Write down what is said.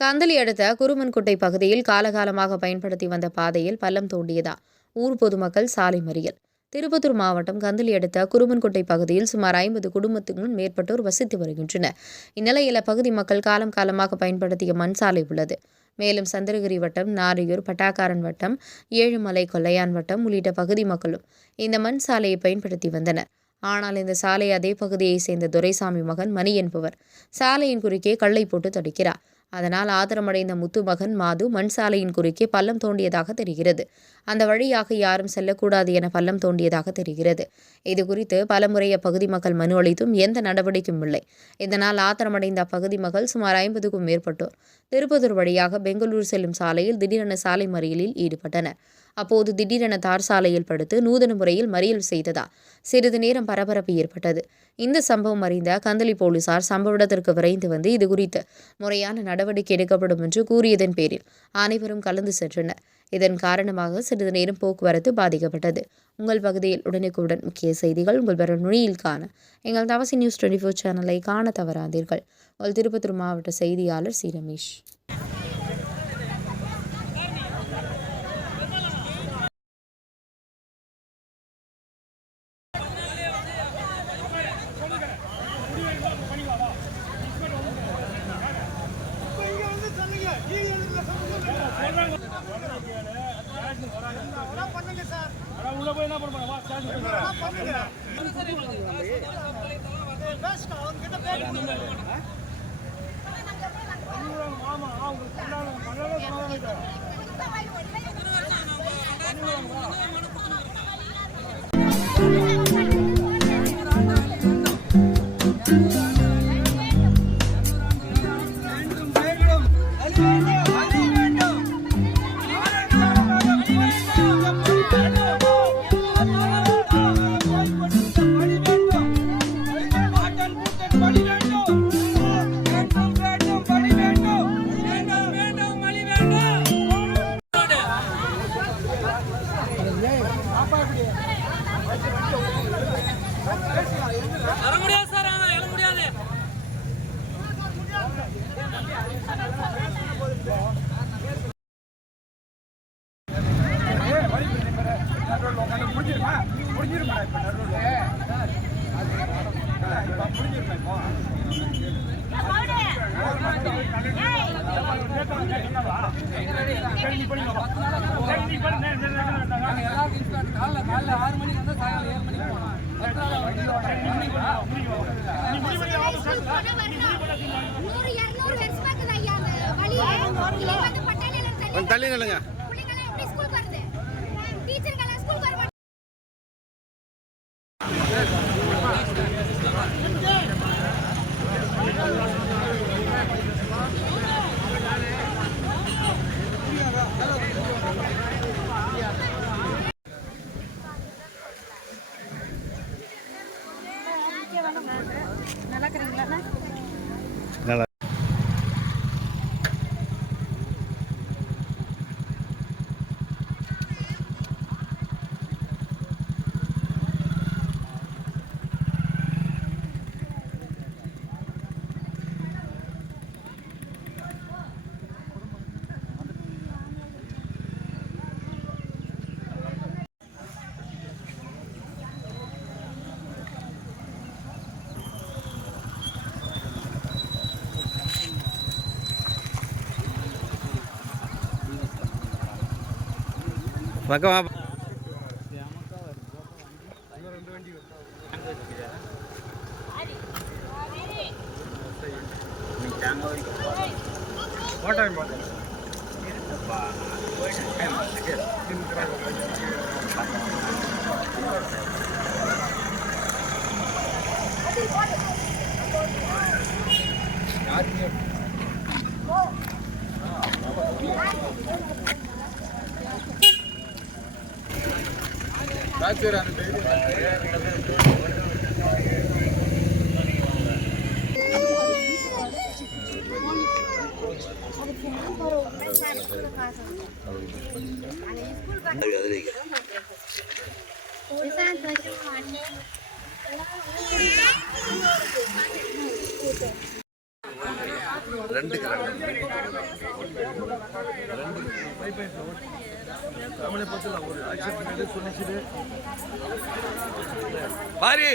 கந்தளி அடுத்த குருமன்குட்டை பகுதியில் காலகாலமாக பயன்படுத்தி வந்த பாதையில் பள்ளம் தோண்டியதா ஊர் பொதுமக்கள் சாலை மறியல். திருப்பத்தூர் மாவட்டம் கந்தளி அடுத்த குருமன்குட்டை பகுதியில் சுமார் 50 குடும்பத்துக்கும் மேற்பட்டோர் வசித்து வருகின்றனர். இந்நிலையில் அப்பகுதி மக்கள் காலம் காலமாக பயன்படுத்திய மண் சாலை உள்ளது. மேலும் சந்திரகிரி வட்டம், நாரையூர், பட்டாக்காரன் வட்டம், ஏழுமலை, கொல்லையான் வட்டம் உள்ளிட்ட பகுதி மக்களும் இந்த மண் சாலையை பயன்படுத்தி வந்தனர். ஆனால் இந்த சாலை அதே பகுதியைச் சேர்ந்த துரைசாமி மகன் மணி என்பவர் சாலையின் குறுக்கே கல்லை போட்டு தடுக்கிறார். அதனால் ஆத்திரமடைந்த முத்து மகன் மாது மண் சாலையின் குறுக்கே பள்ளம் தோண்டியதாக தெரிகிறது. அந்த வழியாக யாரும் செல்லக்கூடாது என பள்ளம் தோண்டியதாக தெரிகிறது. இதுகுறித்து பலமுறை அப்பகுதி மக்கள் மனு அளித்தும் எந்த நடவடிக்கையும் இல்லை. இதனால் ஆத்திரமடைந்த அப்பகுதி மக்கள் சுமார் 50க்கும் மேற்பட்டோர் திருப்பத்தூர் வழியாக பெங்களூர் செல்லும் சாலையில் திடீரென சாலை மறியலில் ஈடுபட்டனர். அப்போது திடீரென தார் சாலையில் படுத்து நூதன முறையில் மறியல் செய்ததால் சிறிது நேரம் பரபரப்பு ஏற்பட்டது. இந்த சம்பவம் அறிந்த கந்தளி போலீசார் சம்பவ இடத்திற்கு விரைந்து வந்து இதுகுறித்து முறையான நடவடிக்கை எடுக்கப்படும் என்று கூறியதன் பேரில் அனைவரும் கலந்து சென்றனர். இதன் காரணமாக சிறிது நேரம் போக்குவரத்து பாதிக்கப்பட்டது. உங்கள் பகுதியில் உடனுக்குடன் முக்கிய செய்திகள் உங்கள் வர நுனியில் காண எங்கள் தவசி நியூஸ் 24 சேனலை காண தவறாதீர்கள். உங்கள் திருப்பத்தூர் மாவட்ட செய்தியாளர் சி. ரமேஷ். உள்ள போய் என்ன பண்ணுங்க வர முடியாது சார், எழ முடியாது. காலைல 6 மணிக்கு வந்து சாயங்காலம் 7 மணிக்கு போனோம். தள்ளி நில்லுங்க. நல்லா இருக்கிறீங்களா? பக்கம் ரெண்டுக்கு ரெண்டு. பாரி